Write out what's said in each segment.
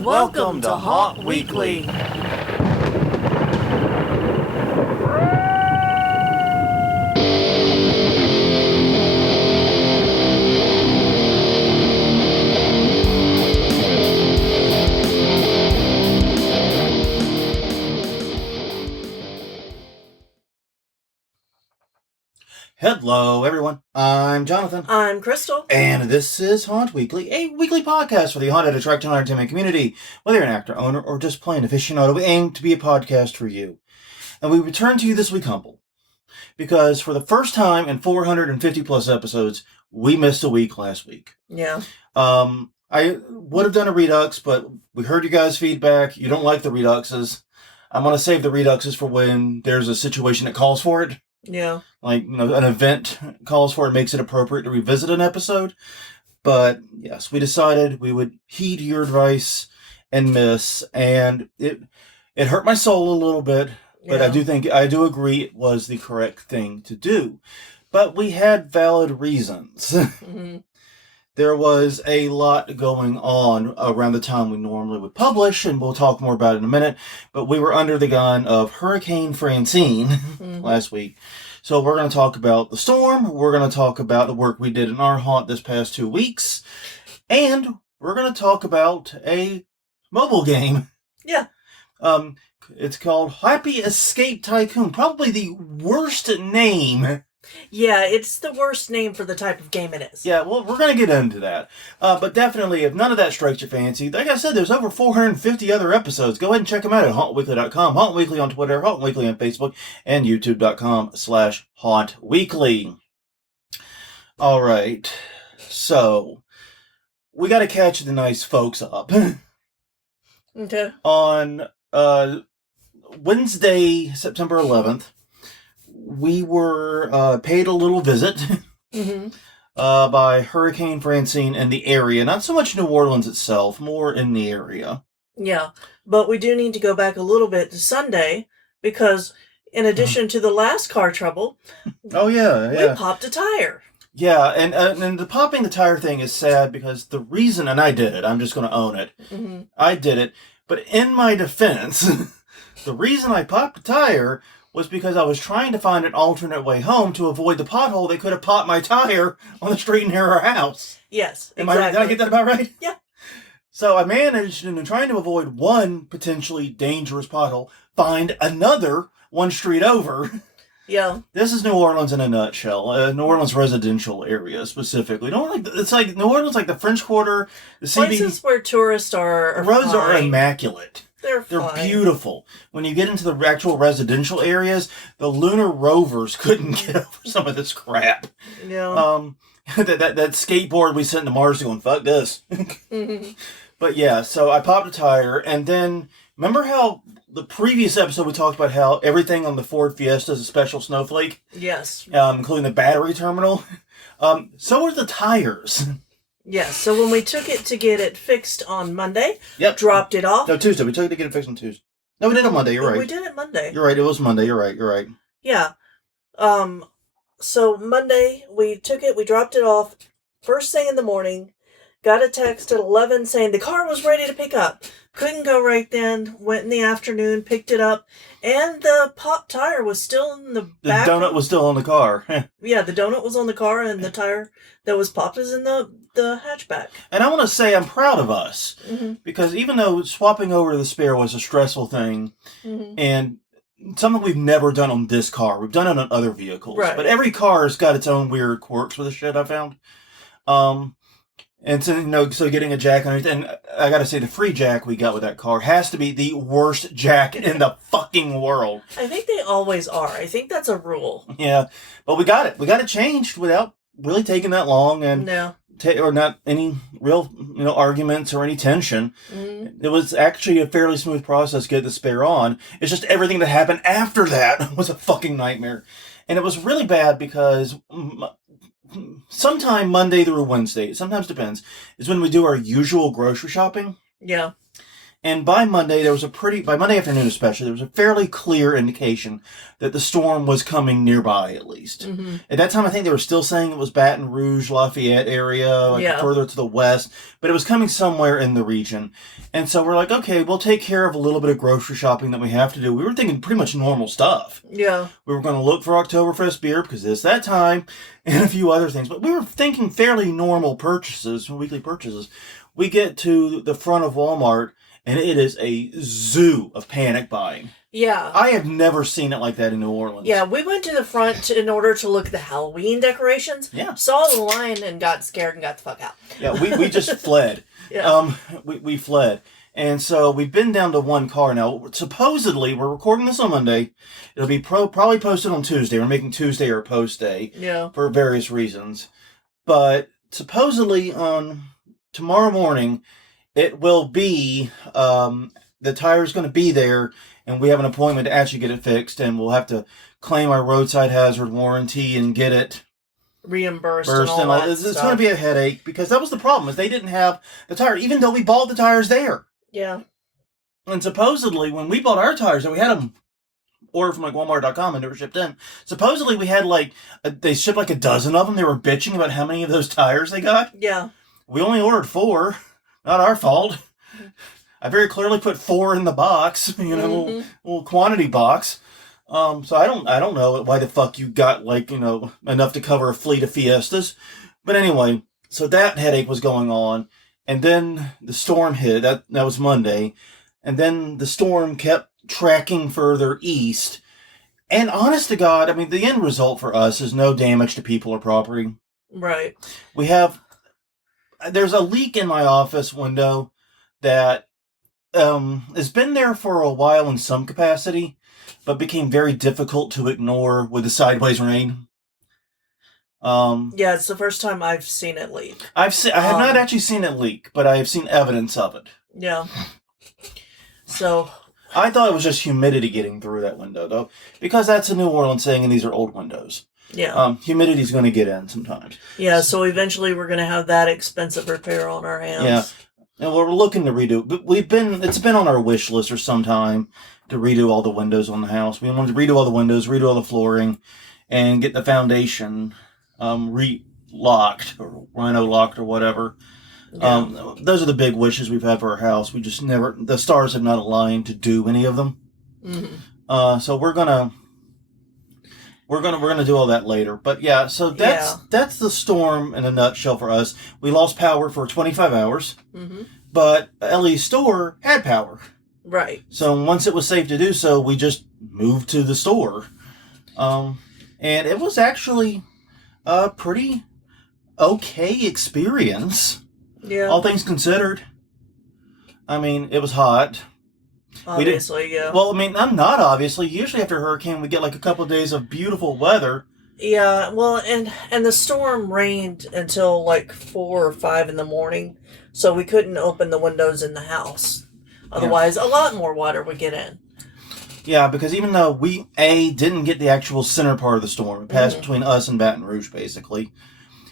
Welcome to Haunt Weekly. Hello, everyone. I'm Jonathan. I'm Crystal. And this is Haunt Weekly, a weekly podcast for the haunted attraction entertainment community. Whether you're an actor, owner, or just plain aficionado, we aim to be a podcast for you. And we return to you this week humble. Because for the first time in 450 plus episodes, we missed a week last week. Yeah. I would have done a redux, but we heard you guys' feedback. You don't like the reduxes. I'm going to save the reduxes for when there's a situation that calls for it. Yeah. Like, an event calls for it, makes it appropriate to revisit an episode. But, yes, we decided we would heed your advice and miss. And it hurt my soul a little bit. But yeah. I do agree it was the correct thing to do. But we had valid reasons. Mm-hmm. There was a lot going on around the time we normally would publish, and we'll talk more about it in a minute. But we were under the gun of Hurricane Francine last week. So we're going to talk about the storm. We're going to talk about the work we did in our haunt this past 2 weeks. And we're going to talk about a mobile game. Yeah. It's called Happy Escape Tycoon. Probably the worst name. Yeah, it's the worst name for the type of game it is. Yeah, well, we're going to get into that. But definitely, if none of that strikes your fancy, like I said, there's over 450 other episodes. Go ahead and check them out at hauntweekly.com, Haunt Weekly on Twitter, Haunt Weekly on Facebook, and youtube.com/hauntweekly. All right. So, we got to catch the nice folks up. Okay. On Wednesday, September 11th, we were paid a little visit by Hurricane Francine in the area. Not so much New Orleans itself, more in the area. Yeah, but we do need to go back a little bit to Sunday, because in addition to the last car trouble, we popped a tire. Yeah, and the popping the tire thing is sad because the reason, and I did it, I'm just going to own it. Mm-hmm. I did it, but in my defense, the reason I popped the tire was because I was trying to find an alternate way home to avoid the pothole that could have popped my tire on the street near our house. Yes, exactly. Did I get that about right? Yeah. So I managed, in trying to avoid one potentially dangerous pothole, find another one street over. Yeah. This is New Orleans in a nutshell. New Orleans residential area specifically. It's like New Orleans, like the French Quarter, the CBD. Places where tourists are the roads fine. are immaculate. They're beautiful. When you get into the actual residential areas, the lunar rovers couldn't get over some of this crap. Yeah. That skateboard we sent to Mars going, fuck this. Mm-hmm. But yeah, so I popped a tire, and then, remember how the previous episode we talked about how everything on the Ford Fiesta is a special snowflake? Yes. Including the battery terminal. So are the tires. Yes, so when we took it to get it fixed on Monday, dropped it off. No, Tuesday. We took it to get it fixed on Tuesday. No, we did it on Monday. You're right. We did it Monday. You're right. It was Monday. You're right. Yeah. So Monday, we took it, we dropped it off first thing in the morning, got a text at 11 saying the car was ready to pick up. Couldn't go right then, went in the afternoon, picked it up, and the pop tire was still in the back. The donut was still on the car. Yeah, the donut was on the car, and the tire that was popped was in the hatchback. And I want to say I'm proud of us, because even though swapping over to the spare was a stressful thing, and something we've never done on this car, we've done it on other vehicles, right. But every car has got its own weird quirks with the shit I found. And so, so getting a jack on it, and I gotta say, the free jack we got with that car has to be the worst jack in the fucking world. I think they always are. I think that's a rule. Yeah, but we got it. We got it changed without really taking that long, and or not any real, arguments or any tension. It was actually a fairly smooth process to get the spare on. It's just everything that happened after that was a fucking nightmare. And it was really bad because sometime Monday through Wednesday, sometimes depends, is when we do our usual grocery shopping. Yeah. And by Monday, by Monday afternoon especially, there was a fairly clear indication that the storm was coming nearby, at least. Mm-hmm. At that time, I think they were still saying it was Baton Rouge, Lafayette area, further to the west, but it was coming somewhere in the region. And so we're like, okay, we'll take care of a little bit of grocery shopping that we have to do. We were thinking pretty much normal stuff. Yeah. We were going to look for Oktoberfest beer because it's that time and a few other things. But we were thinking fairly normal purchases, weekly purchases. We get to the front of Walmart, and it is a zoo of panic buying. Yeah. I have never seen it like that in New Orleans. Yeah, we went to the front in order to look at the Halloween decorations. Yeah. Saw the line and got scared and got the fuck out. Yeah, we just fled. Yeah. We fled. And so we've been down to one car now. Supposedly, we're recording this on Monday. It'll be probably posted on Tuesday. We're making Tuesday our post day. Yeah. For various reasons. But supposedly on tomorrow morning, it will be, the tire's going to be there, and we have an appointment to actually get it fixed, and we'll have to claim our roadside hazard warranty and get it reimbursed and all that It's stuff. going to be a headache, because that was the problem, is they didn't have the tire, even though we bought the tires there. Yeah. And supposedly, when we bought our tires, and we had them ordered from like Walmart.com and they were shipped in, supposedly we had they shipped like a dozen of them. They were bitching about how many of those tires they got. Yeah. We only ordered 4. Not our fault. I very clearly put 4 in the box, little quantity box. So I don't know why the fuck you got enough to cover a fleet of Fiestas. But anyway, so that headache was going on, and then the storm hit. That was Monday, and then the storm kept tracking further east. And honest to God, I mean, the end result for us is no damage to people or property. Right. There's a leak in my office window that has been there for a while in some capacity, but became very difficult to ignore with the sideways rain. Yeah, it's the first time I've seen it leak. I have not actually seen it leak, but I have seen evidence of it. Yeah. So I thought it was just humidity getting through that window, though, because that's a New Orleans thing, and these are old windows. Yeah. Humidity's going to get in sometimes. Yeah, so eventually we're going to have that expensive repair on our hands. Yeah. And we're looking to redo, but it's been on our wish list for some time to redo all the windows on the house. We wanted to redo all the windows, redo all the flooring, and get the foundation re-locked or rhino locked or whatever. Yeah. Those are the big wishes we've had for our house. We just the stars have not aligned to do any of them. Mm-hmm. So we're gonna do all that later. But yeah, so that's the storm in a nutshell for us. We lost power for 25 hours, but Ellie's store had power. Right. So once it was safe to do so, we just moved to the store. And it was actually a pretty okay experience. Yeah. All things considered. I mean, it was hot. Obviously, yeah. Well, I mean, I'm not obviously. Usually after a hurricane, we get a couple of days of beautiful weather. Yeah, well, and the storm rained until 4 or 5 in the morning, so we couldn't open the windows in the house. Otherwise, a lot more water would get in. Yeah, because even though we, didn't get the actual center part of the storm, it passed between us and Baton Rouge, basically.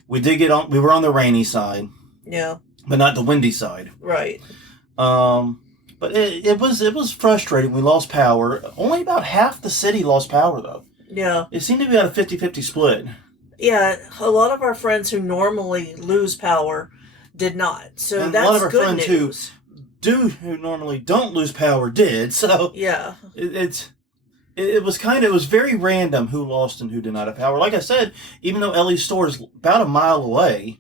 We were on the rainy side. Yeah. But not the windy side. Right. But it was frustrating. We lost power. Only about half the city lost power, though. Yeah. It seemed to be about a 50-50 split. Yeah, a lot of our friends who normally lose power did not. So and that's a lot of our good friends news. who normally don't lose power did. So yeah, it was very random who lost and who did not have power. Like I said, even though Ellie's store is about a mile away,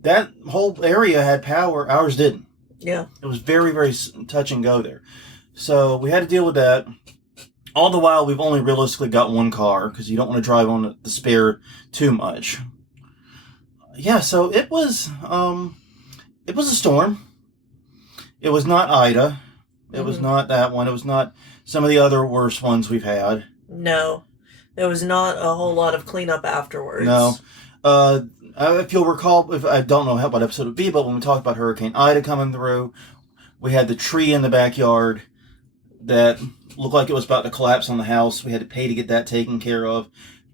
that whole area had power. Ours didn't. Yeah. It was very, very touch and go there. So we had to deal with that. All the while, we've only realistically got one car because you don't want to drive on the spare too much. Yeah, so it was a storm. It was not Ida. It was not that one. It was not some of the other worse ones we've had. No. There was not a whole lot of cleanup afterwards. No. If you'll recall, I don't know what episode it would be, but when we talked about Hurricane Ida coming through, we had the tree in the backyard that looked like it was about to collapse on the house. We had to pay to get that taken care of.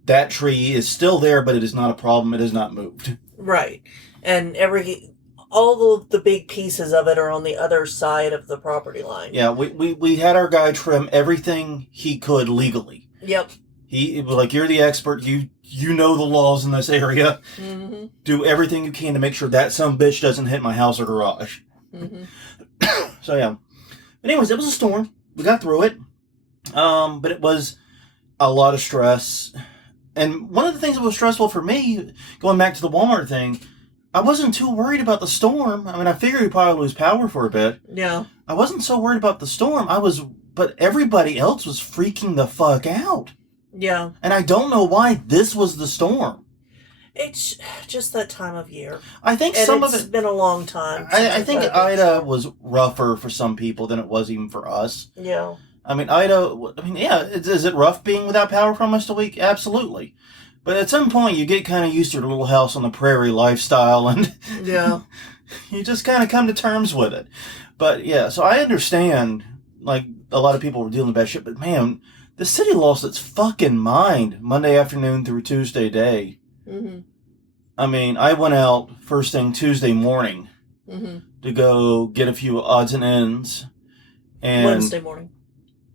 That tree is still there, but it is not a problem. It has not moved. Right. And all the big pieces of it are on the other side of the property line. Yeah, we had our guy trim everything he could legally. Yep. He was like, you're the expert. You know the laws in this area. Mm-hmm. Do everything you can to make sure that some bitch doesn't hit my house or garage. Mm-hmm. So, yeah. But anyways, it was a storm. We got through it. But it was a lot of stress. And one of the things that was stressful for me, going back to the Walmart thing, I wasn't too worried about the storm. I mean, I figured we'd probably lose power for a bit. Yeah. I wasn't so worried about the storm. But everybody else was freaking the fuck out. Yeah. And I don't know why this was the storm. It's just that time of year. I think and it's been a long time. I think Ida was rougher for some people than it was even for us. Yeah. I mean, is it rough being without power for almost a week? Absolutely. But at some point, you get kind of used to your little house on the prairie lifestyle, and yeah, you just kind of come to terms with it. But yeah, so I understand, like, a lot of people were dealing with bad shit, but man, the city lost its fucking mind Monday afternoon through Tuesday day. Mm-hmm. I mean, I went out first thing Tuesday morning to go get a few odds and ends. And Wednesday morning,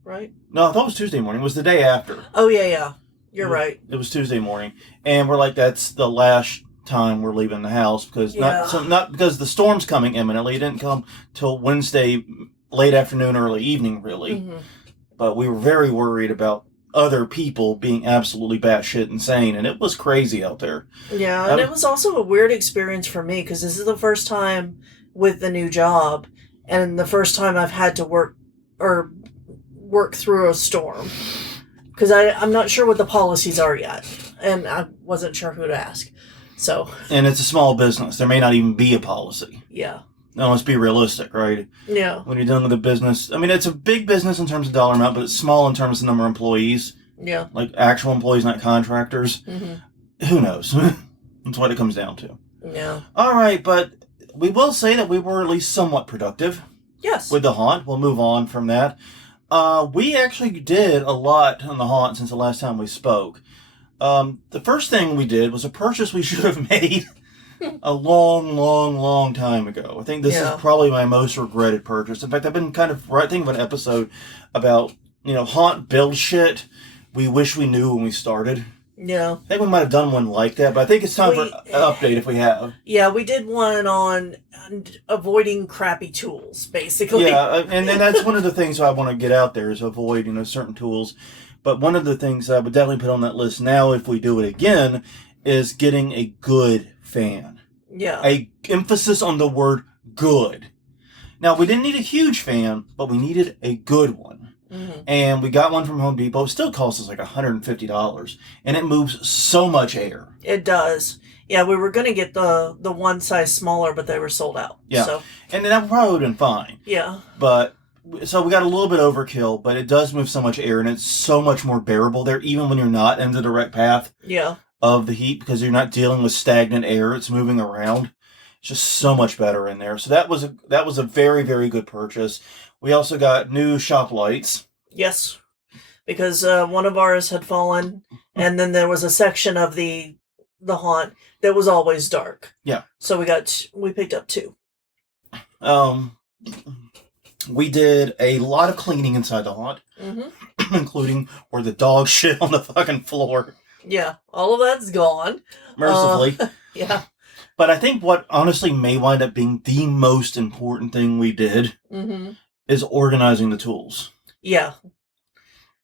right? No, I thought it was Tuesday morning. It was the day after. Oh, yeah. You're right. It was Tuesday morning. And we're like, that's the last time we're leaving the house because not because the storm's coming imminently. It didn't come till Wednesday late afternoon, early evening, really. Mm-hmm. But we were very worried about other people being absolutely batshit insane, and it was crazy out there. Yeah, and it was also a weird experience for me because this is the first time with the new job, and the first time I've had to work through a storm. Because I'm not sure what the policies are yet, and I wasn't sure who to ask. So. And it's a small business. There may not even be a policy. Yeah. No, let's be realistic, right? Yeah. When you're dealing with a business, I mean, it's a big business in terms of dollar amount, but it's small in terms of number of employees. Yeah. Like actual employees, not contractors. Mm-hmm. Who knows? That's what it comes down to. Yeah. All right, but we will say that we were at least somewhat productive. Yes. With the haunt. We'll move on from that. We actually did a lot on the haunt since the last time we spoke. The first thing we did was a purchase we should have made a long time ago. I think this is probably my most regretted purchase. In fact, I've been kind of thinking of an episode about, haunt build shit we wish we knew when we started. Yeah. I think we might have done one like that, but I think it's time for an update if we have. Yeah, we did one on avoiding crappy tools, basically. Yeah, and that's one of the things I want to get out there is avoid, certain tools. But one of the things I would definitely put on that list now, if we do it again, is getting a good fan. Yeah. A emphasis on the word good. Now, we didn't need a huge fan, but we needed a good one. Mm-hmm. And we got one from Home Depot. It still costs us like $150. And it moves so much air. It does. Yeah, we were going to get the one size smaller, but they were sold out. Yeah. So. And that probably would have been fine. Yeah. But, so we got a little bit overkill, but it does move so much air, and it's so much more bearable there, even when you're not in the direct path of the heat, because you're not dealing with stagnant air. It's moving around. It's just so much better in there. So that was a very, very good purchase. We also got new shop lights. Yes, because one of ours had fallen, and then there was a section of the haunt that was always dark. Yeah. So we picked up 2. We did a lot of cleaning inside the haunt, including where the dog shit on the fucking floor. Yeah, all of that's gone. Mercifully. Yeah. But I think what honestly may wind up being the most important thing we did is organizing the tools. Yeah.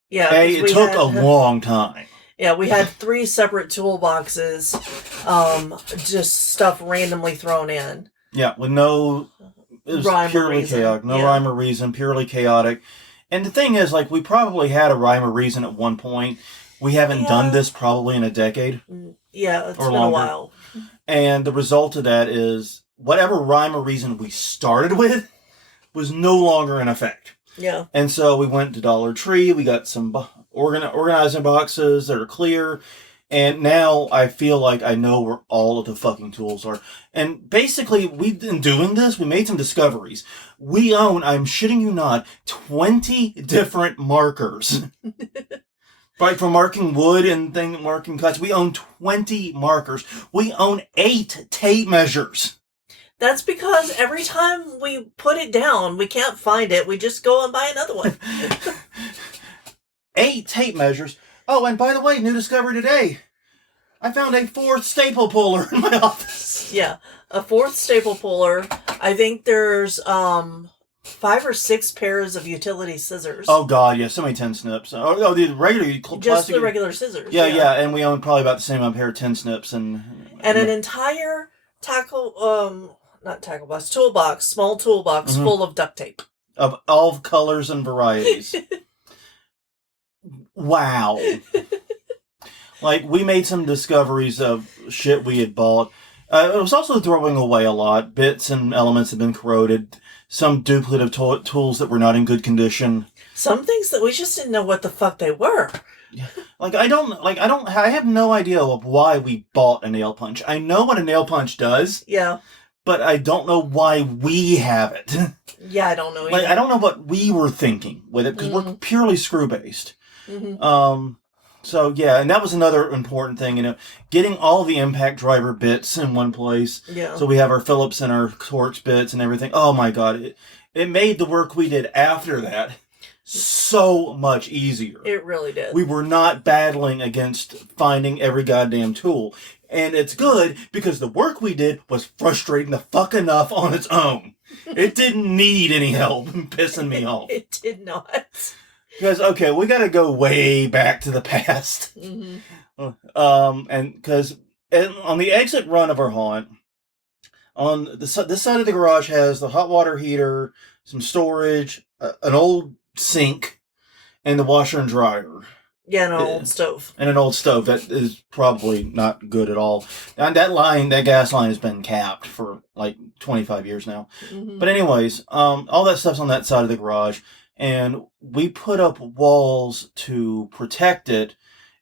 Yeah. It took a long time. Yeah, we had 3 separate toolboxes, just stuff randomly thrown in. Yeah, with no... It was rhyme purely chaotic. No rhyme or reason, purely chaotic. And the thing is, like, we probably had a rhyme or reason at one point. We haven't done this probably in a decade. Yeah, it's been longer. A while. And the result of that is whatever rhyme or reason we started with was no longer in effect. Yeah. And so we went to Dollar Tree. We got some organizing boxes that are clear. And now I feel like I know where all of the fucking tools are. And basically, we've been doing this. We made some discoveries. We own, I'm shitting you not, 20 different markers. Right, for marking wood and marking cuts. We own 20 markers. We own 8 tape measures. That's because every time we put it down, we can't find it. We just go and buy another one. 8 tape measures. Oh, and by the way, new discovery today. I found a 4th staple puller in my office. Yeah, a 4th staple puller. I think there's 5 or 6 pairs of utility scissors. Oh God, yeah, so many 10 snips. Oh, the regular just plastic. the regular scissors. Yeah, and we own probably about the same amount of pair of 10 snips and an entire toolbox, small toolbox full of duct tape of all colors and varieties. Wow. Like, we made some discoveries of shit we had bought. It was also throwing away a lot. Bits and elements had been corroded. Some duplicative tools that were not in good condition. Some things that we just didn't know what the fuck they were. I have no idea of why we bought a nail punch. I know what a nail punch does. Yeah. But I don't know why we have it. Yeah, I don't know either. I don't know what we were thinking with it, because we're purely screw-based. So, yeah, and that was another important thing, getting all the impact driver bits in one place. Yeah. So we have our Phillips and our Torx bits and everything. Oh, my God. It made the work we did after that so much easier. It really did. We were not battling against finding every goddamn tool. And it's good because the work we did was frustrating the fuck enough on its own. It didn't need any help pissing me off. It did not. Because, okay, we got to go way back to the past. And because on the exit run of our haunt, on this side of the garage has the hot water heater, some storage, an old sink, and the washer and dryer. Yeah, an old stove. And an old stove that is probably not good at all. And that gas line has been capped for like 25 years now. But anyways, all that stuff's on that side of the garage. And we put up walls to protect it,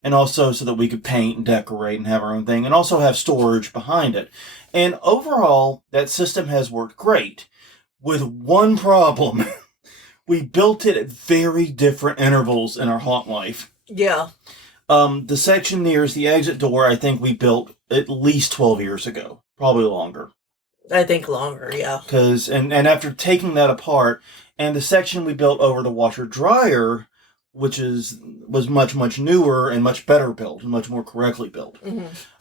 and also so that we could paint and decorate and have our own thing, and also have storage behind it. And overall, that system has worked great, with one problem. We built it at very different intervals in our haunt life. Yeah. The section nearest the exit door, I think we built at least 12 years ago. Probably longer. I think longer, yeah. And after taking that apart, and the section we built over the washer dryer, which was much, much newer and much better built and much more correctly built.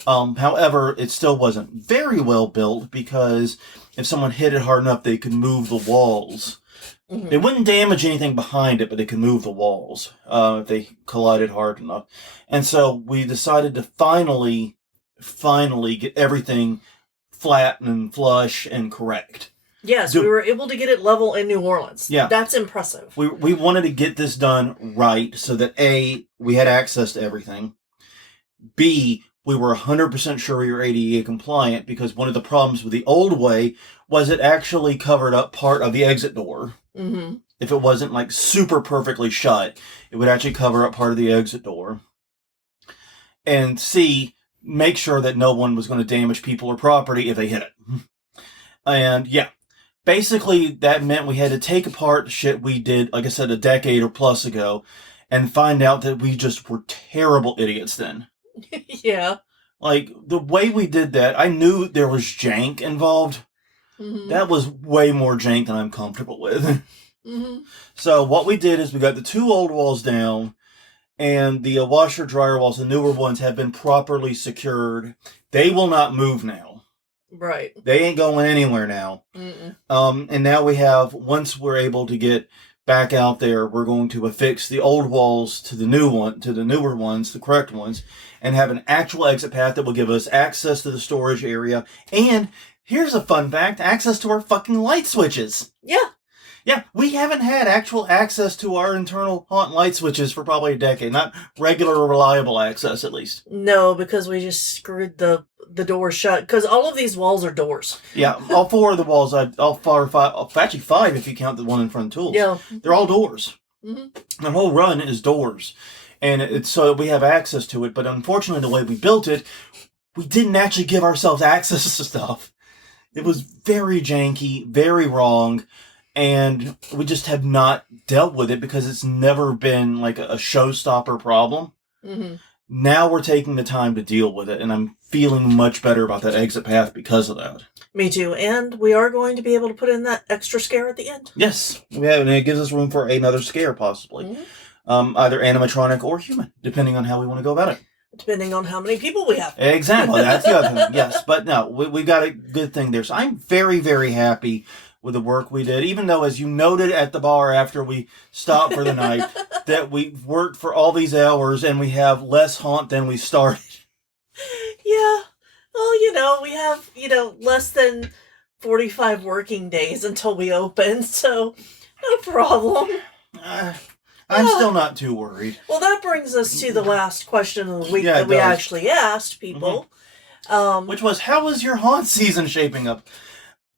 However, it still wasn't very well built, because if someone hit it hard enough, they could move the walls. They wouldn't damage anything behind it, but they could move the walls if they collided hard enough. And so we decided to finally get everything flat and flush and correct. Yes, we were able to get it level in New Orleans. Yeah. That's impressive. We wanted to get this done right so that A, we had access to everything. B, we were 100% sure we were ADA compliant, because one of the problems with the old way was it actually covered up part of the exit door. If it wasn't like super perfectly shut, it would actually cover up part of the exit door. And C, make sure that no one was going to damage people or property if they hit it. And yeah, basically that meant we had to take apart shit we did, like I said, a decade or plus ago, and find out that we just were terrible idiots then. Yeah. Like, the way we did that, I knew there was jank involved. That was way more jank than I'm comfortable with. So what we did is we got the 2 old walls down, and the washer dryer walls, the newer ones, have been properly secured. They will not move now. Right. They ain't going anywhere now. And now we have, once we're able to get back out there, we're going to affix the old walls to the newer ones, the correct ones, and have an actual exit path that will give us access to the storage area. And here's a fun fact, access to our fucking light switches. Yeah. Yeah, we haven't had actual access to our internal haunt light switches for probably a decade. Not regular or reliable access, at least. No, because we just screwed the door shut. Because all of these walls are doors. Yeah, all 4 of the walls, actually 5 if you count the one in front of tools. Yeah. They're all doors. The whole run is doors. And it's so we have access to it. But unfortunately, the way we built it, we didn't actually give ourselves access to stuff. It was very janky, very wrong. And we just have not dealt with it because it's never been like a showstopper problem. now we're taking the time to deal with it, and I'm feeling much better about that exit path because of that. Me too. And we are going to be able to put in that extra scare at the end. Yes, we have, and it gives us room for another scare, possibly. Either animatronic or human, depending on how we want to go about it. Depending on how many people we have. Exactly, that's the other thing, yes. But no, we've got a good thing there. So I'm very, very happy with the work we did, even though, as you noted at the bar after we stopped for the night, that we worked for all these hours and we have less haunt than we started. Yeah. Well, we have, less than 45 working days until we open, so no problem. I'm still not too worried. Well, that brings us to the last question of the week Yeah, that we does. actually asked people. Which was, how is your haunt season shaping up?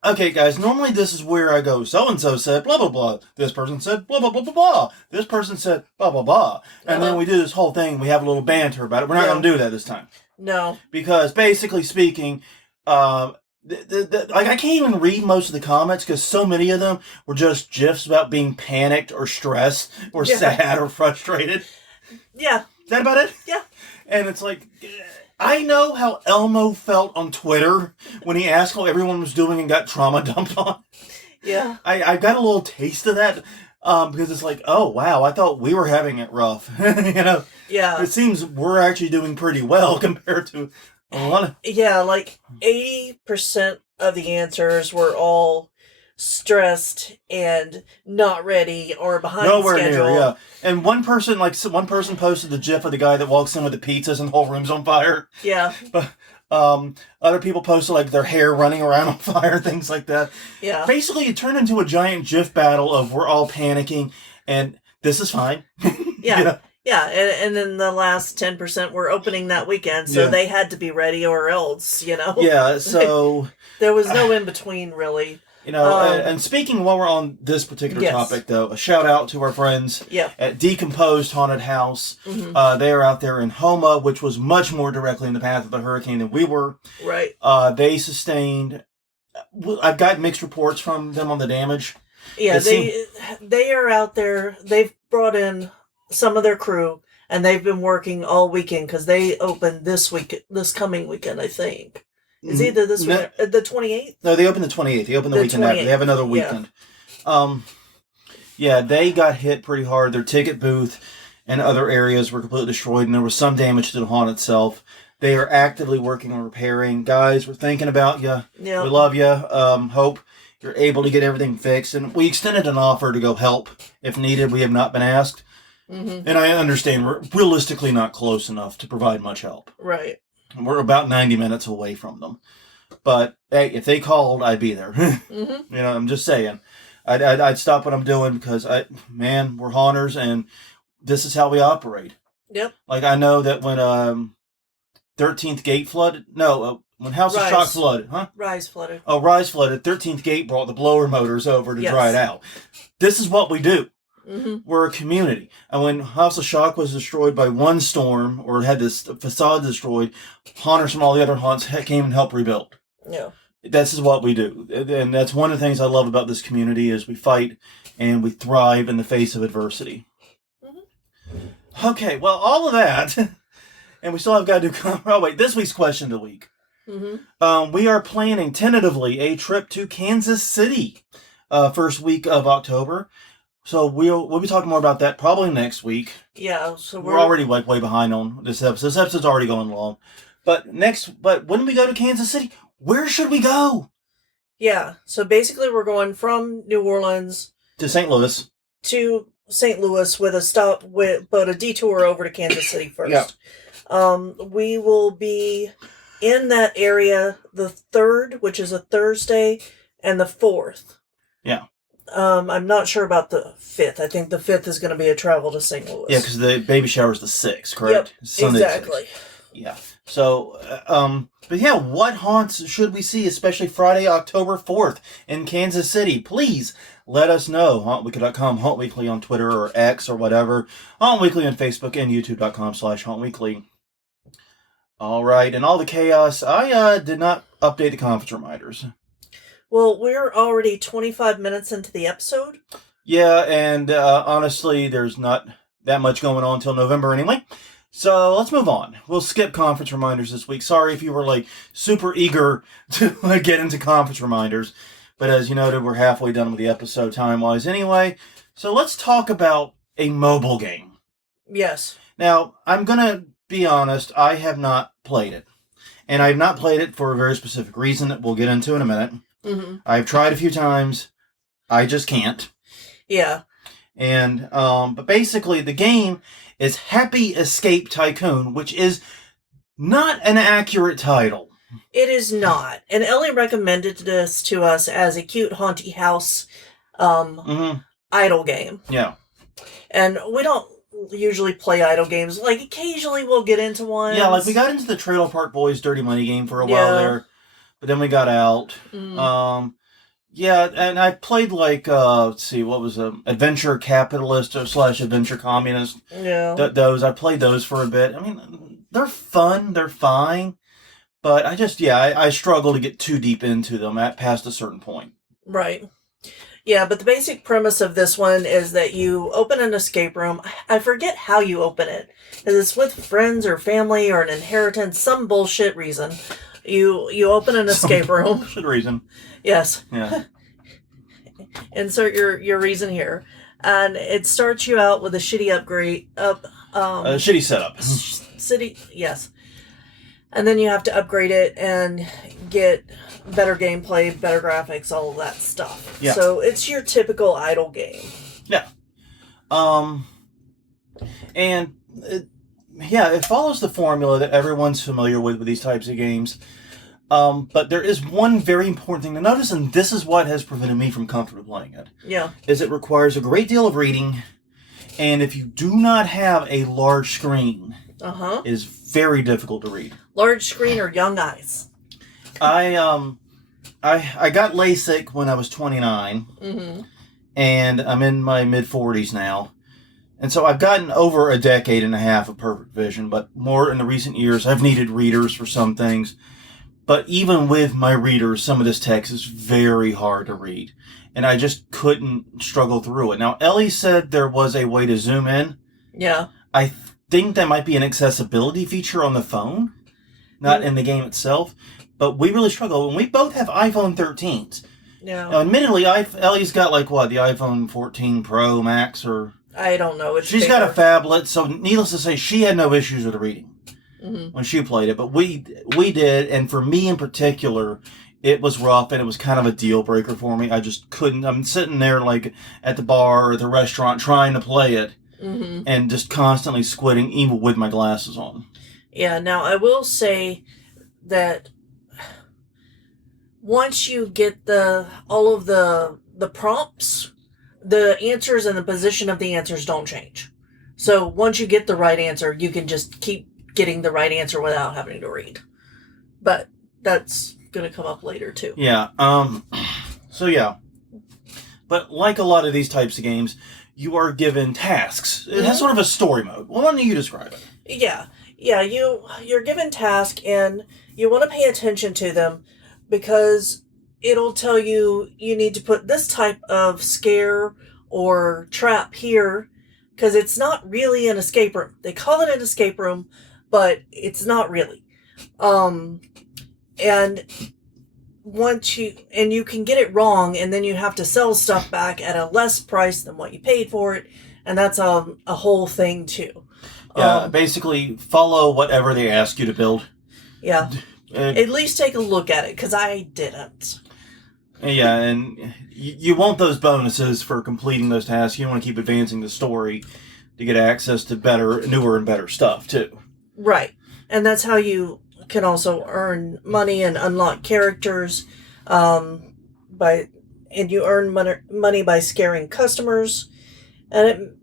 Okay, guys, normally this is where I go, so-and-so said blah, blah, blah. This person said blah, blah, blah, blah, blah. This person said blah, blah, blah. And then we do this whole thing. We have a little banter about it. We're not going to do that this time. No. Because basically speaking, I can't even read most of the comments because so many of them were just GIFs about being panicked or stressed or sad or frustrated. Yeah. Is that about it? Yeah. And it's like, I know how Elmo felt on Twitter when he asked how everyone was doing and got trauma dumped on. Yeah. I got a little taste of that because it's like, oh, wow, I thought we were having it rough. Yeah. It seems we're actually doing pretty well compared to a lot of... Yeah, like 80% of the answers were all stressed and not ready or behind schedule. Near, yeah. And one person posted the GIF of the guy that walks in with the pizzas and the whole room's on fire. Yeah. But other people posted their hair running around on fire, things like that. Yeah. Basically, it turned into a giant GIF battle of we're all panicking and this is fine. Yeah. Yeah, and then the last 10% were opening that weekend, so they had to be ready or else, Yeah, so... there was no in-between, really. And speaking while we're on this particular topic, though, a shout out to our friends at Decomposed Haunted House. Mm-hmm. They are out there in Homa, which was much more directly in the path of the hurricane than we were. Right. They sustained... I've got mixed reports from them on the damage. Yeah, they are out there. They've brought in some of their crew, and they've been working all weekend because they opened this coming weekend, I think. Is either this week, the 28th? No, they opened the 28th. They opened the weekend 28th. after. They have another weekend. They got hit pretty hard. Their ticket booth and other areas were completely destroyed, and there was some damage to the haunt itself. They are actively working on repairing. Guys, we're thinking about you. Yeah. We love you. Hope you're able to get everything fixed. And we extended an offer to go help if needed. We have not been asked. Mm-hmm. And I understand we're realistically not close enough to provide much help. Right. We're about 90 minutes away from them. But, hey, if they called, I'd be there. Mm-hmm. I'm just saying. I'd stop what I'm doing because, we're haunters and this is how we operate. Yep. I know that when 13th Gate flooded... No, when House of Shock flooded, huh? Rise flooded. Oh, Rise flooded. 13th Gate brought the blower motors over to dry it out. This is what we do. Mm-hmm. We're a community. And when House of Shock was destroyed by one storm, or had this facade destroyed, haunters from all the other haunts came and helped rebuild. Yeah. This is what we do. And that's one of the things I love about this community is we fight and we thrive in the face of adversity. Mm-hmm. Okay, well, all of that, and we still have got to do... this week's question of the week. Mm-hmm. We are planning tentatively a trip to Kansas City first week of October. So we'll be talking more about that probably next week. Yeah, so we're already way behind on this episode. This episode's already going long. But when we go to Kansas City, where should we go? Yeah, so basically we're going from New Orleans to St. Louis. To St. Louis with a stop but a detour over to Kansas City first. Yeah. We will be in that area the 3rd, which is a Thursday, and the 4th. Yeah. I'm not sure about the 5th. I think the 5th is going to be a travel to St. Louis. Yeah, because the baby shower is the 6th, correct? Yep, Sunday exactly. 6th. Yeah. So, but yeah, what haunts should we see, especially Friday, October 4th in Kansas City? Please let us know. HauntWeekly.com, Haunt Weekly on Twitter or X or whatever. Haunt Weekly on Facebook and YouTube.com/HauntWeekly. All right, and all the chaos, I did not update the conference reminders. Well, we're already 25 minutes into the episode. Yeah, and honestly, there's not that much going on until November anyway. So let's move on. We'll skip conference reminders this week. Sorry if you were like super eager to get into conference reminders. But as you noted, we're halfway done with the episode time-wise anyway. So let's talk about a mobile game. Yes. Now, I'm going to be honest, I have not played it. And I've not played it for a very specific reason that we'll get into in a minute. Mm-hmm. I've tried a few times. I just can't. Yeah. And, but basically the game is Happy Escape Tycoon, which is not an accurate title. It is not. And Ellie recommended this to us as a cute haunty house idle game. Yeah. And we don't usually play idle games. Like, occasionally we'll get into one. Yeah, like we got into the Trailer Park Boys Dirty Money game for a while there, but then we got out. Yeah, and I played like, let's see, what was Adventure Capitalist / Adventure Communist. Yeah. Those, I played those for a bit. I mean, they're fun, they're fine, but I struggle to get too deep into them past a certain point. Right. Yeah, but the basic premise of this one is that you open an escape room. I forget how you open it. Is it's with friends or family or an inheritance, some bullshit reason. You open an escape room. Bullshit reason. Yes. Yeah. Insert your reason here. And it starts you out with a shitty upgrade. Shitty setup. Yes. And then you have to upgrade it and get better gameplay, better graphics, all of that stuff. Yeah. So it's your typical idle game. Yeah. And it follows the formula that everyone's familiar with these types of games. But there is one very important thing to notice, and this is what has prevented me from comfortably playing it. Yeah. Is it requires a great deal of reading, and if you do not have a large screen, it is very difficult to read. Large screen or young eyes? I got LASIK when I was 29, and I'm in my mid-40s now. And so I've gotten over a decade and a half of perfect vision, but more in the recent years, I've needed readers for some things. But even with my readers, some of this text is very hard to read. And I just couldn't struggle through it. Now, Ellie said there was a way to zoom in. Yeah. I think that might be an accessibility feature on the phone, not in the game itself. But we really struggle. And we both have iPhone 13s. Yeah. Now, admittedly, Ellie's got the iPhone 14 Pro Max or... I don't know. She's got a phablet, so needless to say, she had no issues with reading when she played it. But we did, and for me in particular, it was rough, and it was kind of a deal breaker for me. I just couldn't. I'm sitting there at the bar or the restaurant trying to play it, and just constantly squinting, even with my glasses on. Yeah. Now I will say that once you get all of the prompts, the answers and the position of the answers don't change. So once you get the right answer, you can just keep getting the right answer without having to read. But that's going to come up later too. Yeah. So yeah. But like a lot of these types of games, you are given tasks. It has sort of a story mode. Why don't you describe it? Yeah. Yeah, you're given tasks and you want to pay attention to them because it'll tell you need to put this type of scare or trap here because it's not really an escape room. They call it an escape room, but it's not really. And once you can get it wrong, and then you have to sell stuff back at a less price than what you paid for it, and that's a whole thing too. Yeah, basically follow whatever they ask you to build. Yeah. At least take a look at it, because I didn't. Yeah, and you want those bonuses for completing those tasks. You want to keep advancing the story to get access to newer and better stuff, too. Right. And that's how you can also earn money and unlock characters. And you earn money by scaring customers. And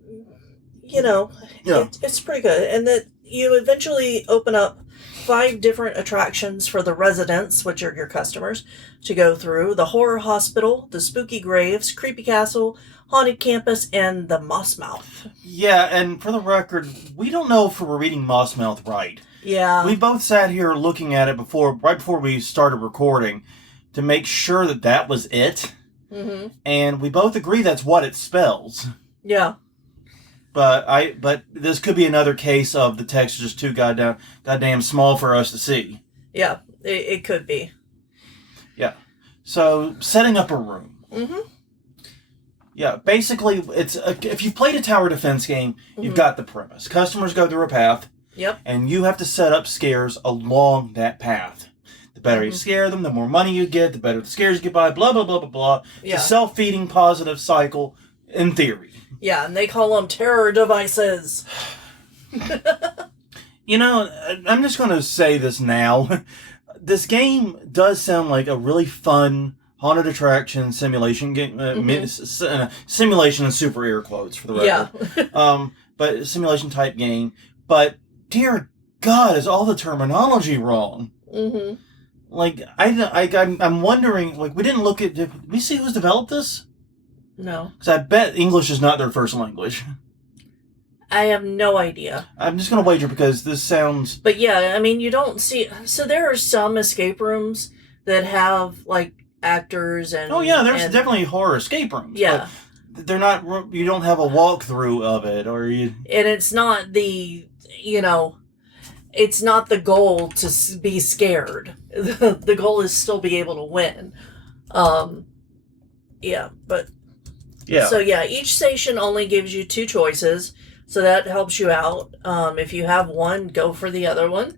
it's pretty good. And that you eventually open up 5 different attractions for the residents, which are your customers, to go through. The Horror Hospital, the Spooky Graves, Creepy Castle, Haunted Campus, and the Mossmouth. Yeah, and for the record, we don't know if we're reading Mossmouth right. Yeah. We both sat here looking at it right before we started recording to make sure that was it. Mm-hmm. And we both agree that's what it spells. Yeah. But this could be another case of the text is just too goddamn small for us to see. Yeah, it could be. Yeah. So setting up a room. Mm-hmm. Yeah, basically, if you've played a tower defense game, you've got the premise. Customers go through a path. Yep. And you have to set up scares along that path. The better you scare them, the more money you get, the better the scares you get by, blah, blah, blah, blah, blah. Yeah. It's a self-feeding positive cycle, in theory. Yeah, and they call them terror devices. You know, I'm just going to say this now. This game does sound like a really fun haunted attraction simulation game. Simulation and super air quotes for the record. Yeah. But simulation type game. But dear God, is all the terminology wrong? Mm-hmm. Like I'm wondering. Like we didn't look at. Did we see who's developed this? No. Because I bet English is not their first language. I have no idea. I'm just going to wager because this sounds... But yeah, I mean, you don't see... So there are some escape rooms that have, like, actors and... Oh, yeah, there's definitely horror escape rooms. Yeah. But they're not... You don't have a walkthrough of it, or you... And it's not the... You know... It's not the goal to be scared. The goal is still be able to win. Yeah, but... Yeah. So, yeah, each station only gives you 2 choices... So that helps you out. If you have one, go for the other one.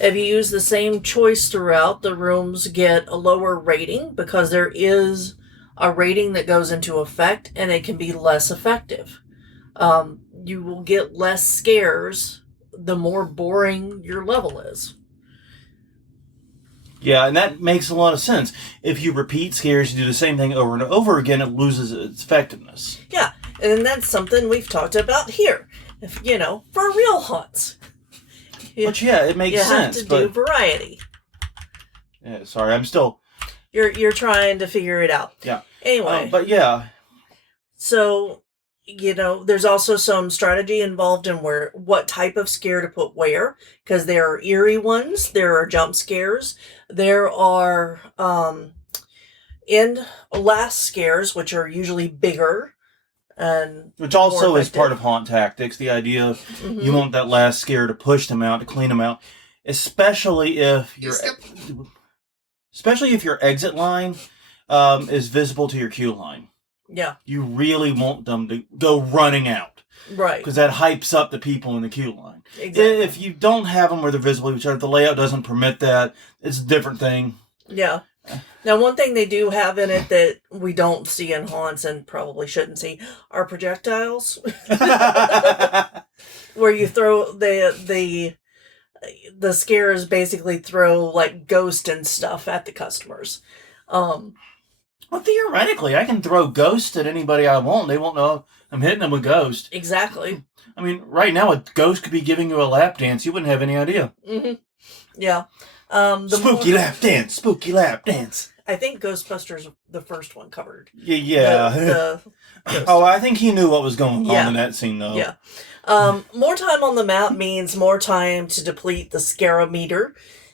If you use the same choice throughout, the rooms get a lower rating because there is a rating that goes into effect and it can be less effective. You will get less scares the more boring your level is. Yeah, and that makes a lot of sense. If you repeat scares, you do the same thing over and over again, it loses its effectiveness. Yeah, and that's something we've talked about here. If, you know, for real haunts. But yeah, it makes sense. You have to do variety. Yeah, sorry, I'm still... You're trying to figure it out. Yeah. Anyway. But yeah. So, you know, there's also some strategy involved in what type of scare to put where. Because there are eerie ones. There are jump scares. There are end last scares, which are usually bigger. And which also is part of haunt tactics. The idea of you want that last scare to push them out, to clean them out. Especially if your exit line is visible to your queue line. Yeah. You really want them to go running out. Right. Because that hypes up the people in the queue line. Exactly. If you don't have them where they're visible to each other, the layout doesn't permit that. It's a different thing. Yeah. Now, one thing they do have in it that we don't see in haunts and probably shouldn't see are projectiles. Where you throw the scares basically throw like ghost and stuff at the customers. Well, theoretically, I can throw ghosts at anybody I want. They won't know I'm hitting them with ghost. Exactly. I mean, right now a ghost could be giving you a lap dance. You wouldn't have any idea. Mm-hmm. Yeah. Spooky lap dance. Spooky lap dance. I think Ghostbusters, the first one, covered. Yeah. Oh, I think he knew what was going on in that scene, though. Yeah. More time on the map means more time to deplete the scarometer,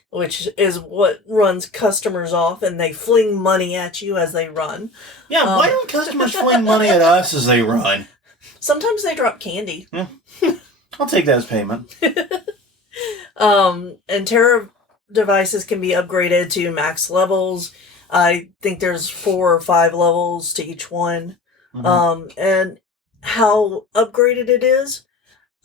which is what runs customers off, and they fling money at you as they run. Yeah, why don't customers fling money at us as they run? Sometimes they drop candy. Yeah. I'll take that as payment. And terror devices can be upgraded to max levels. I think there's 4 or 5 levels to each one. Mm-hmm. And how upgraded it is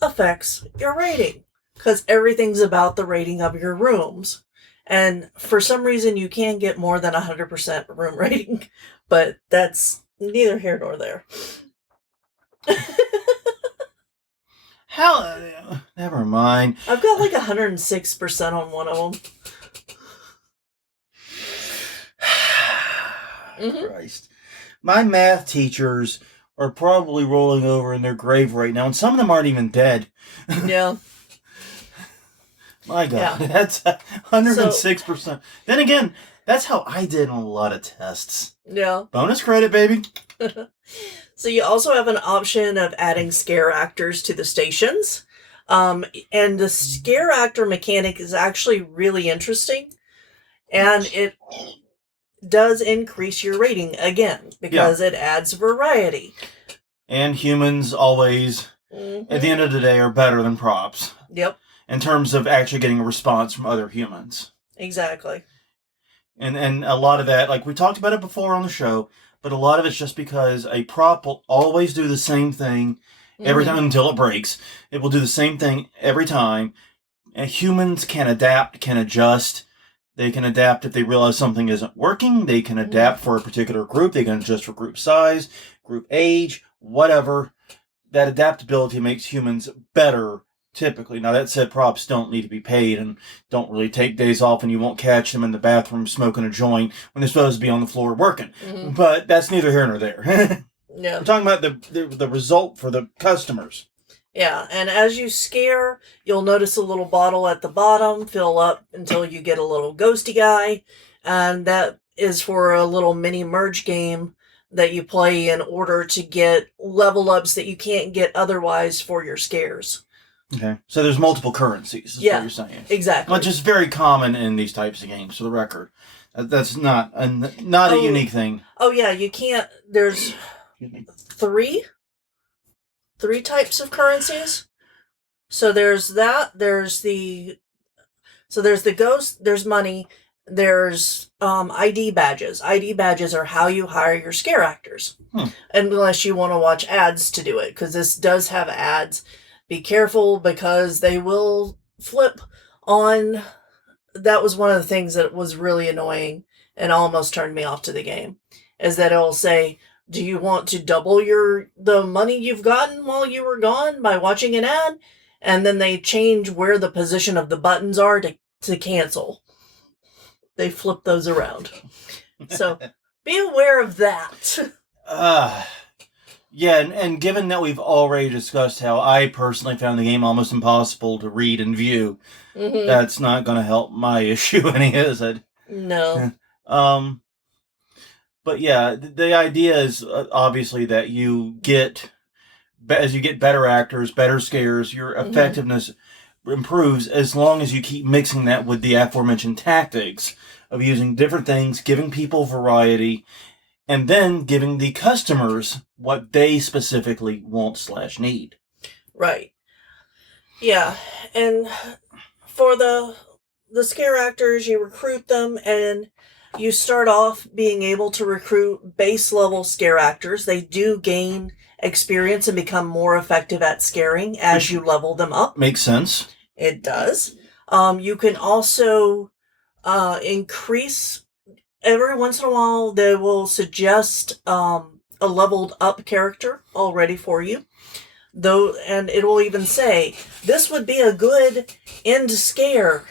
affects your rating. Because everything's about the rating of your rooms. And for some reason, you can get more than 100% room rating. But that's neither here nor there. Never mind. I've got like 106% on one of them. Christ. My math teachers are probably rolling over in their grave right now, and some of them aren't even dead. Yeah. My God, that's 106%. Then again, that's how I did on a lot of tests. Yeah. Bonus credit, baby. So you also have an option of adding scare actors to the stations. And the scare actor mechanic is actually really interesting. And it does increase your rating again because it adds variety. And humans always at the end of the day, are better than props. Yep. In terms of actually getting a response from other humans. Exactly. And a lot of that, like we talked about it before on the show, but a lot of it's just because a prop will always do the same thing every time until it breaks. It will do the same thing every time. And humans can adapt, can adjust. They can adapt if they realize something isn't working. They can adapt for a particular group. They can adjust for group size, group age, whatever. That adaptability makes humans better, typically. Now, that said, props don't need to be paid and don't really take days off, and you won't catch them in the bathroom smoking a joint when they're supposed to be on the floor working. But that's neither here nor there. Yeah. We're talking about the result for the customers. Yeah, and as you scare, you'll notice a little bottle at the bottom fill up until you get a little ghosty guy, and that is for a little mini merge game that you play in order to get level ups that you can't get otherwise for your scares. Okay, so there's multiple currencies, is what you're saying. Exactly. Which is very common in these types of games, for the record. That's not a unique thing. Oh, yeah, you can't... There's three types of currencies. So there's that, there's the ghost, there's money, there's ID badges. ID badges are how you hire your scare actors. Unless you want to watch ads to do it, because this does have ads. Be careful, because they will flip on... That was one of the things that was really annoying and almost turned me off to the game, is that it'll say, do you want to double the money you've gotten while you were gone by watching an ad? And then they change where the position of the buttons are to cancel. They flip those around. So be aware of that. Yeah, and given that we've already discussed how I personally found the game almost impossible to read and view, that's not going to help my issue any, is it? No. But yeah, the idea is obviously that you get, as you get better actors, better scares, your effectiveness improves as long as you keep mixing that with the aforementioned tactics of using different things, giving people variety, and then giving the customers what they specifically want/need. Right. Yeah, and for the scare actors, you recruit them, and you start off being able to recruit base level scare actors. They do gain experience and become more effective at scaring as you level them up. Makes sense. It does. You can also increase... Every once in a while, they will suggest a leveled up character already for you. And it will even say, this would be a good end scare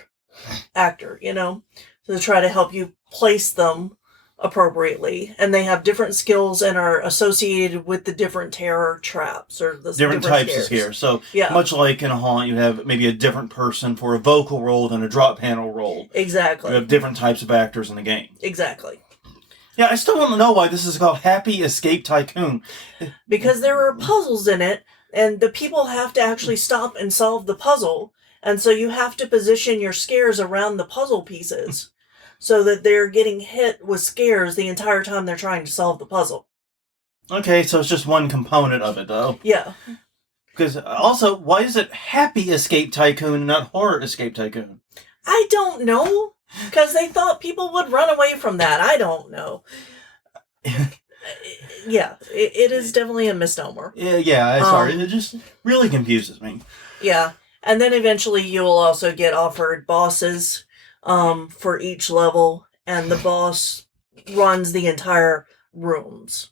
actor, to try to help you place them appropriately. And they have different skills and are associated with the different terror traps or the different types of scare. So much like in a haunt, you have maybe a different person for a vocal role than a drop panel role. Exactly. You have different types of actors in the game. Exactly. Yeah, I still want to know why this is called Happy Escape Tycoon. Because there are puzzles in it, and the people have to actually stop and solve the puzzle. And so you have to position your scares around the puzzle pieces so that they're getting hit with scares the entire time they're trying to solve the puzzle. Okay, so it's just one component of it, though. Yeah. Because also, why is it Happy Escape Tycoon and not Horror Escape Tycoon? I don't know. Because they thought people would run away from that. I don't know. Yeah, it is definitely a misnomer. Yeah, sorry. It just really confuses me. Yeah. And then eventually you'll also get offered bosses for each level, and the boss runs the entire rooms.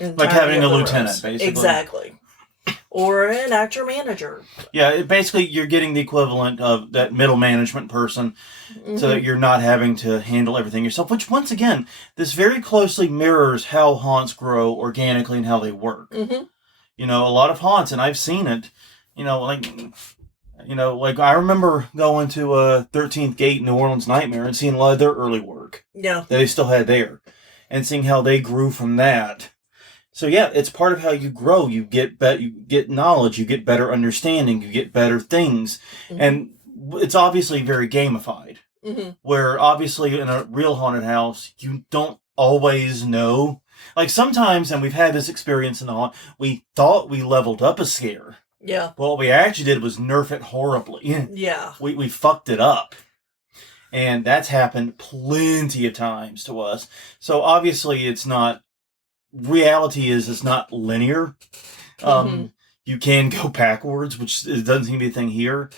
Like having a lieutenant, basically. Exactly. Or an actor manager. Yeah, basically you're getting the equivalent of that middle management person so that you're not having to handle everything yourself, which once again, this very closely mirrors how haunts grow organically and how they work. A lot of haunts, and I've seen it, like I remember going to 13th Gate New Orleans Nightmare and seeing a lot of their early work. Yeah. That they still had there. And seeing how they grew from that. So yeah, it's part of how you grow. You get knowledge, you get better understanding, you get better things. And it's obviously very gamified. Where obviously in a real haunted house, you don't always know. Like sometimes, and we've had this experience in the haunt, we thought we leveled up a scare. Yeah. What we actually did was nerf it horribly. Yeah. We fucked it up. And that's happened plenty of times to us. So obviously it's not, reality is it's not linear. You can go backwards, which doesn't seem to be a thing here.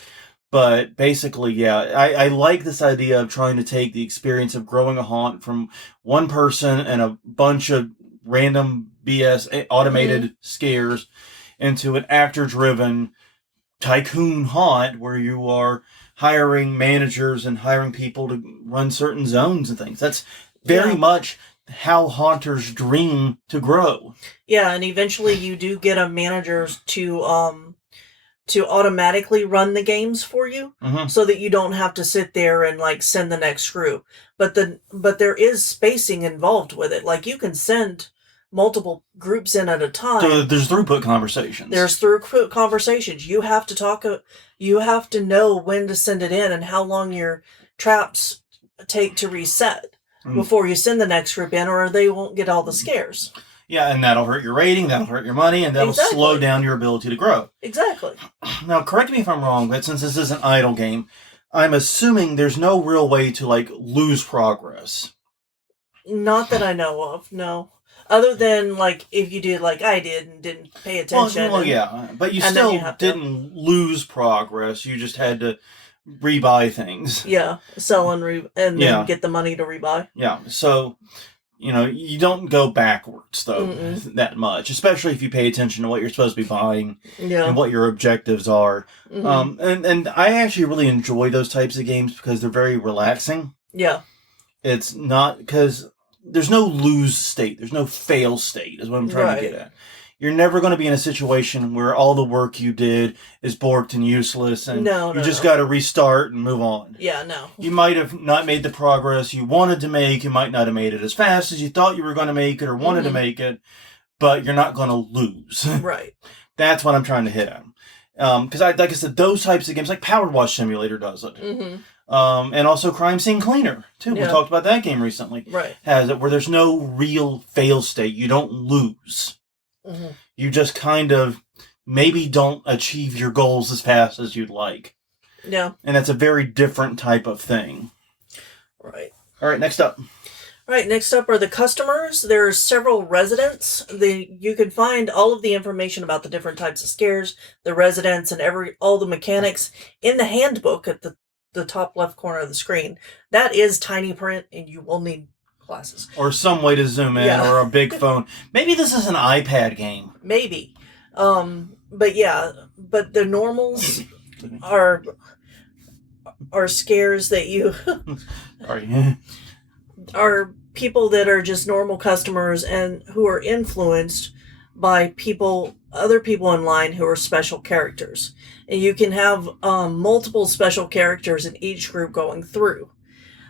But basically, yeah, I like this idea of trying to take the experience of growing a haunt from one person and a bunch of random BS automated scares into an actor-driven tycoon haunt where you are hiring managers and hiring people to run certain zones and things. That's very much how haunters dream to grow. Yeah, and eventually you do get a manager to automatically run the games for you, so that you don't have to sit there and like send the next group. But there is spacing involved with it. Like you can send multiple groups in at a time. So there's throughput conversations. There's throughput conversations. You have to talk. You have to know when to send it in and how long your traps take to reset before you send the next group in, or they won't get all the scares. Yeah, and that'll hurt your rating, that'll hurt your money, and that'll slow down your ability to grow. Exactly. Now, correct me if I'm wrong, but since this is an idle game, I'm assuming there's no real way to, like, lose progress. Not that I know of, no. Other than, like, if you did like I did and didn't pay attention. Well, yeah, but you still didn't lose progress. You just had to rebuy things. Yeah, sell and then get the money to rebuy. Yeah, so... You know, you don't go backwards, though, that much. Especially if you pay attention to what you're supposed to be buying and what your objectives are. And I actually really enjoy those types of games because they're very relaxing. Yeah. It's not... Because there's no lose state. There's no fail state, is what I'm trying to get at. You're never going to be in a situation where all the work you did is borked and useless, and you just got to restart and move on. Yeah, no. You might have not made the progress you wanted to make. You might not have made it as fast as you thought you were going to make it or wanted to make it, but you're not going to lose. Right. That's what I'm trying to hit at. Because, like I said, those types of games, like Power Wash Simulator does it. And also Crime Scene Cleaner, too. We talked about that game recently. Right. Has it where there's no real fail state. You don't lose. You just kind of maybe don't achieve your goals as fast as you'd like. Yeah. And that's a very different type of thing. Right. All right, next up. Right, next up are the customers. There's several residents. You can find all of the information about the different types of scares, the residents, and all the mechanics in the handbook at the top left corner of the screen. That is tiny print, and you will need glasses. Or some way to zoom in, or a big phone. Maybe this is an iPad game. Maybe. But the normals are scares that you are people that are just normal customers and who are influenced by other people online who are special characters. And you can have multiple special characters in each group going through.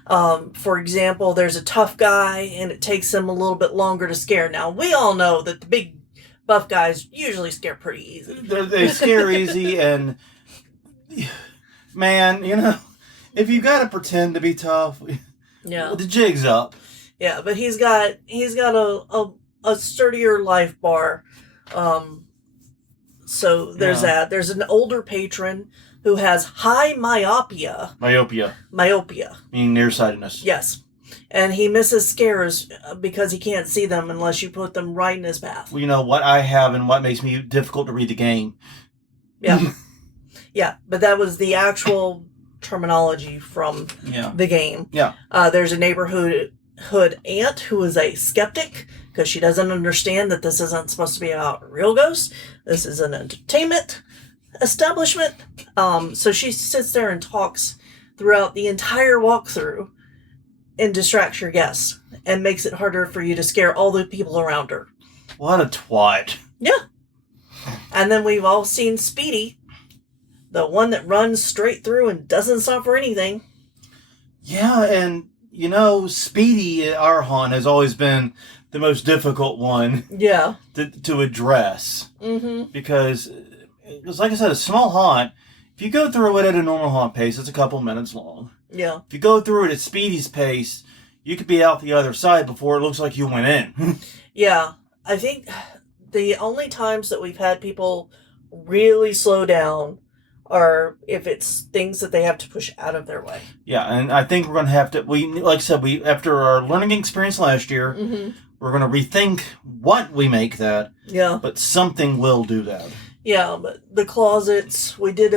For example, there's a tough guy, and it takes him a little bit longer to scare. Now, we all know that the big buff guys usually scare pretty easy. They scare easy, and man, if you gotta pretend to be tough, the jig's up. Yeah, but he's got a sturdier life bar. So there's that. There's an older patron who has high myopia. Myopia. Meaning nearsightedness. Yes. And he misses scares because he can't see them unless you put them right in his path. Well, you know what I have and what makes me difficult to read the game. Yeah. Yeah, but that was the actual terminology from the game. Yeah. There's a neighborhood aunt who is a skeptic because she doesn't understand that this isn't supposed to be about real ghosts. This is an entertainment establishment. So she sits there and talks throughout the entire walkthrough and distracts your guests and makes it harder for you to scare all the people around her. What a twat. Yeah. And then we've all seen Speedy, the one that runs straight through and doesn't stop for anything. Yeah, and Speedy, our haunt, has always been the most difficult one to address. Because, like I said, a small haunt, if you go through it at a normal haunt pace, it's a couple minutes long. Yeah. If you go through it at Speedy's pace, you could be out the other side before it looks like you went in. Yeah. I think the only times that we've had people really slow down are if it's things that they have to push out of their way. Yeah, and I think we're going to have to, like I said, after our learning experience last year, we're going to rethink what we make that. Yeah. But something will do that. Yeah, but the closets, we did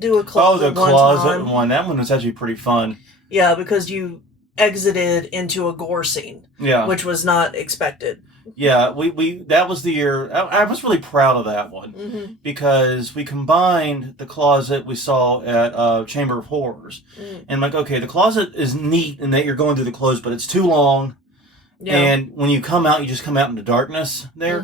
do a closet. Oh, the closet one. That one was actually pretty fun. Yeah, because you exited into a gore scene. Yeah. Which was not expected. Yeah, we that was the year. I was really proud of that one because we combined the closet we saw at Chamber of Horrors, and I'm like, okay, the closet is neat in that you're going through the clothes, but it's too long, and when you come out, you just come out into darkness there.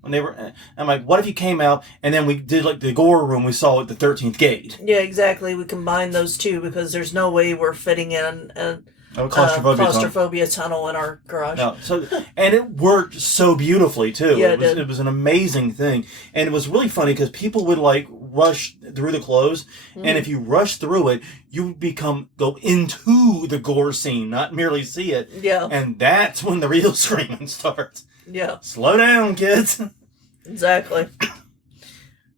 When they were, I'm like, what if you came out and then we did like the gore room we saw at the 13th gate? Yeah, exactly. We combined those two because there's no way we're fitting in a claustrophobia tunnel in our garage. No, and it worked so beautififully too. Yeah, it was an amazing thing, and it was really funny because people would like rush through the clothes, and if you rush through it, you go into the gore scene, not merely see it. Yeah, and that's when the real screaming starts. Yeah, slow down, kids. Exactly.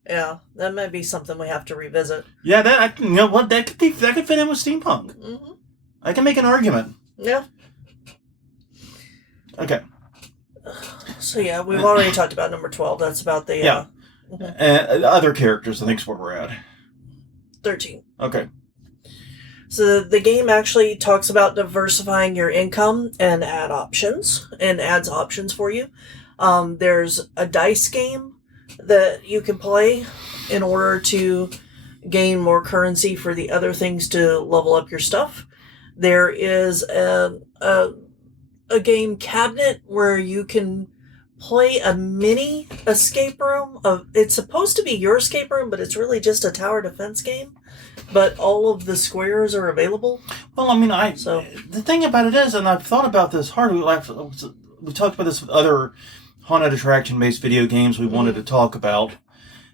Yeah, that might be something we have to revisit. Yeah, that could fit in with steampunk. I can make an argument. Yeah. Okay. So yeah, we've already talked about number 12. That's about the other characters. I think is where we're at. 13. Okay. So the game actually talks about diversifying your income and adds options for you. There's a dice game that you can play in order to gain more currency for the other things to level up your stuff. There is a game cabinet where you can play a mini escape room. It's supposed to be your escape room, but it's really just a tower defense game. But all of the squares are available. Well, I mean, the thing about it is, and I've thought about this hard. We talked about this with other haunted attraction-based video games we wanted to talk about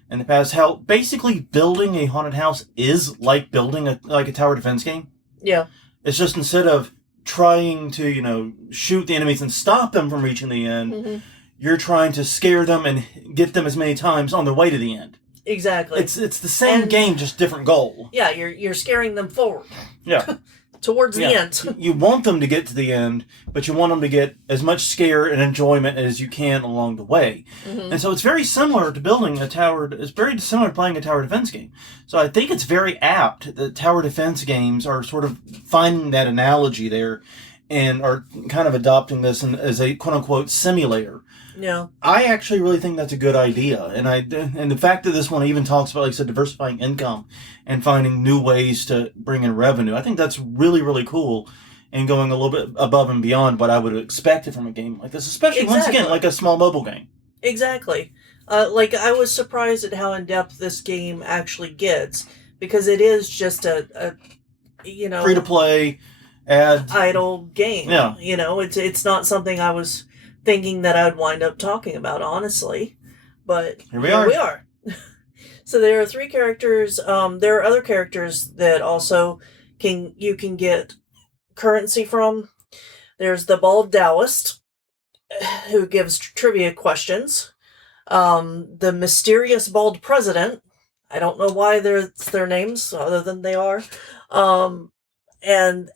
in the past. How basically building a haunted house is like building a tower defense game. Yeah. It's just instead of trying to, shoot the enemies and stop them from reaching the end, you're trying to scare them and get them as many times on their way to the end. Exactly. It's the same game, just different goal. Yeah, you're scaring them forward. Yeah. Towards the end. You want them to get to the end, but you want them to get as much scare and enjoyment as you can along the way. And so it's very similar to building a tower. It's very similar to playing a tower defense game. So I think it's very apt that tower defense games are sort of finding that analogy there and are kind of adopting this as a quote-unquote simulator. Yeah. I actually really think that's a good idea. And the fact that this one even talks about, like I said, diversifying income and finding new ways to bring in revenue, I think that's really, really cool and going a little bit above and beyond what I would have expected from a game like this, especially, once again, like a small mobile game. Exactly. I was surprised at how in-depth this game actually gets, because it is just a free-to-play, idle game. Yeah. It's not something I was thinking that I would wind up talking about, honestly. But here we are. So there are 3 characters. There are other characters that also you can get currency from. There's the Bald Taoist, who gives trivia questions. The Mysterious Bald President. I don't know why it's their names, other than they are. And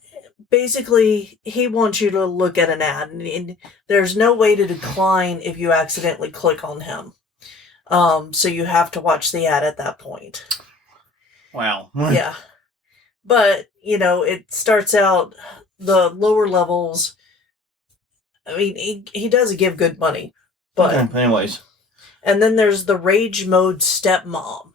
basically, he wants you to look at an ad, and there's no way to decline if you accidentally click on him. So you have to watch the ad at that point. Wow. Yeah. But, it starts out, the lower levels, I mean, he does give good money. But anyways. And then there's the Rage Mode Stepmom,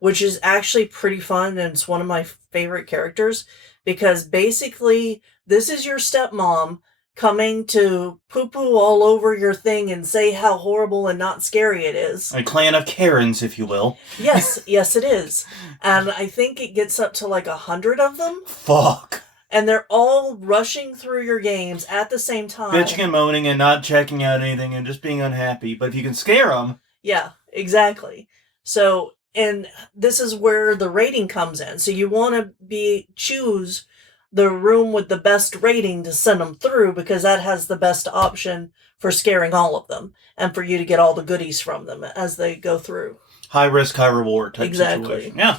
which is actually pretty fun, and it's one of my favorite characters. Because basically, this is your stepmom coming to poo-poo all over your thing and say how horrible and not scary it is. A clan of Karens, if you will. Yes, it is. And I think it gets up to like 100 of them. Fuck. And they're all rushing through your games at the same time. Bitching and moaning and not checking out anything and just being unhappy. But if you can scare them... Yeah, exactly. So... And this is where the rating comes in. So you want to choose the room with the best rating to send them through, because that has the best option for scaring all of them and for you to get all the goodies from them as they go through. high risk, high reward type Exactly. situation. Yeah.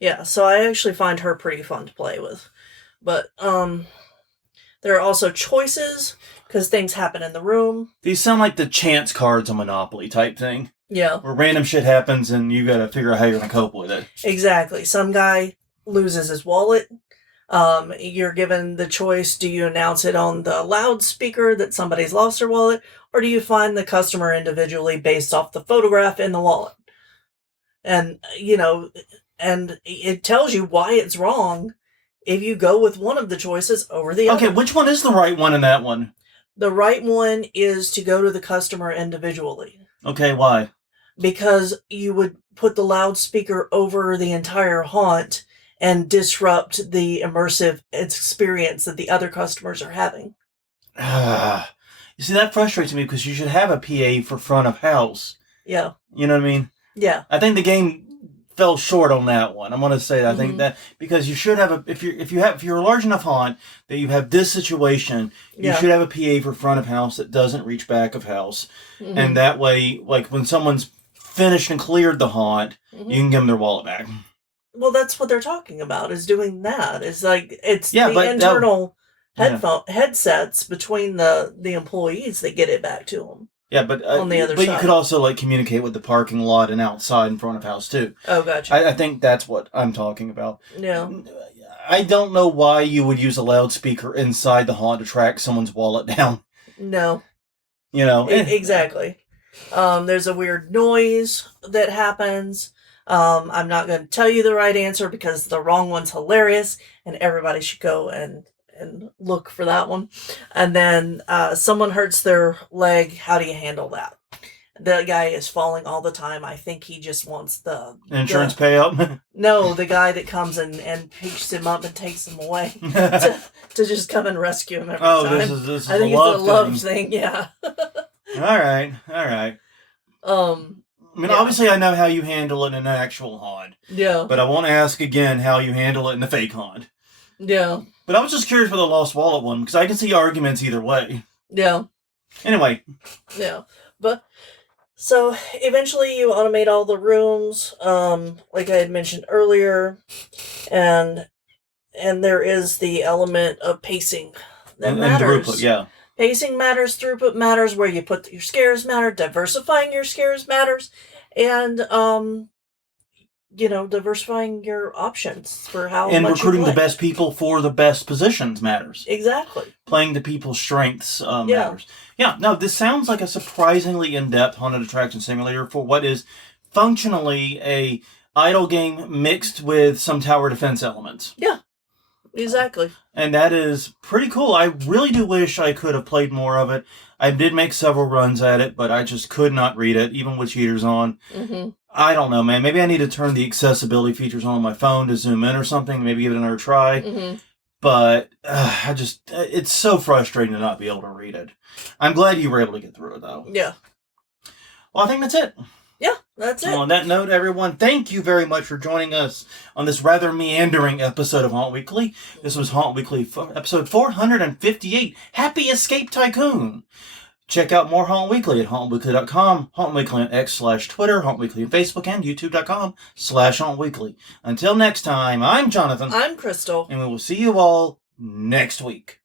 Yeah, so I actually find her pretty fun to play with. But there are also choices, because things happen in the room. These sound like the chance cards on Monopoly type thing. Yeah. Where random shit happens and you gotta figure out how you're gonna cope with it. Exactly. Some guy loses his wallet. You're given the choice, do you announce it on the loudspeaker that somebody's lost their wallet, or do you find the customer individually based off the photograph in the wallet? And, and it tells you why it's wrong if you go with one of the choices over the other. Okay, which one is the right one in that one? The right one is to go to the customer individually. Okay, why? Because you would put the loudspeaker over the entire haunt and disrupt the immersive experience that the other customers are having. You see, that frustrates me because you should have a PA for front of house. Yeah. You know what I mean? Yeah. I think the game fell short on that one. I'm gonna say that. I think that because you should have if you're a large enough haunt that you have this situation, you should have a PA for front of house that doesn't reach back of house, and that way, like when someone's finished and cleared the haunt, you can give them their wallet back. Well, that's what they're talking about, is doing that. It's like, it's the internal headsets between the employees that get it back to them. Yeah, but on the other side. You could also like communicate with the parking lot and outside in front of house too. Oh, gotcha. I think that's what I'm talking about. Yeah. I don't know why you would use a loudspeaker inside the haunt to track someone's wallet down. No. Exactly. There's a weird noise that happens. I'm not going to tell you the right answer because the wrong one's hilarious and everybody should go and look for that one. And then someone hurts their leg. How do you handle that? The guy is falling all the time. I think he just wants the insurance payout. No, the guy that comes and picks him up and takes him away to just come and rescue him every time. This is I think it's a love thing. Yeah. All right. I mean, obviously, I know how you handle it in an actual haunt. Yeah. But I won't ask again how you handle it in the fake haunt. Yeah. But I was just curious for the lost wallet one because I can see arguments either way. Yeah. Anyway. Yeah. But so eventually you automate all the rooms, like I had mentioned earlier, and there is the element of pacing that matters. And throughput, yeah. Pacing matters, throughput matters, where you put your scares matter, diversifying your scares matters, and diversifying your options for how and much recruiting you play. the best people for the best positions matters. Exactly. Playing to people's strengths matters. Yeah, no, this sounds like a surprisingly in-depth haunted attraction simulator for what is functionally a idle game mixed with some tower defense elements. Yeah, exactly. And that is pretty cool. I really do wish I could have played more of it. I did make several runs at it, but I just could not read it, even with cheaters on. Mm-hmm. I don't know, man. Maybe I need to turn the accessibility features on my phone to zoom in or something. Maybe give it another try. Mm-hmm. But it's so frustrating to not be able to read it. I'm glad you were able to get through it, though. Yeah. Well, I think that's it. Yeah, that's it. Well, on that note, everyone, thank you very much for joining us on this rather meandering episode of Haunt Weekly. This was Haunt Weekly episode 458, Happy Escape Tycoon. Check out more Haunt Weekly at hauntweekly.com, Haunt Weekly on X/Twitter, Haunt Weekly on Facebook, and YouTube.com/Haunt Weekly. Until next time, I'm Jonathan. I'm Crystal. And we will see you all next week.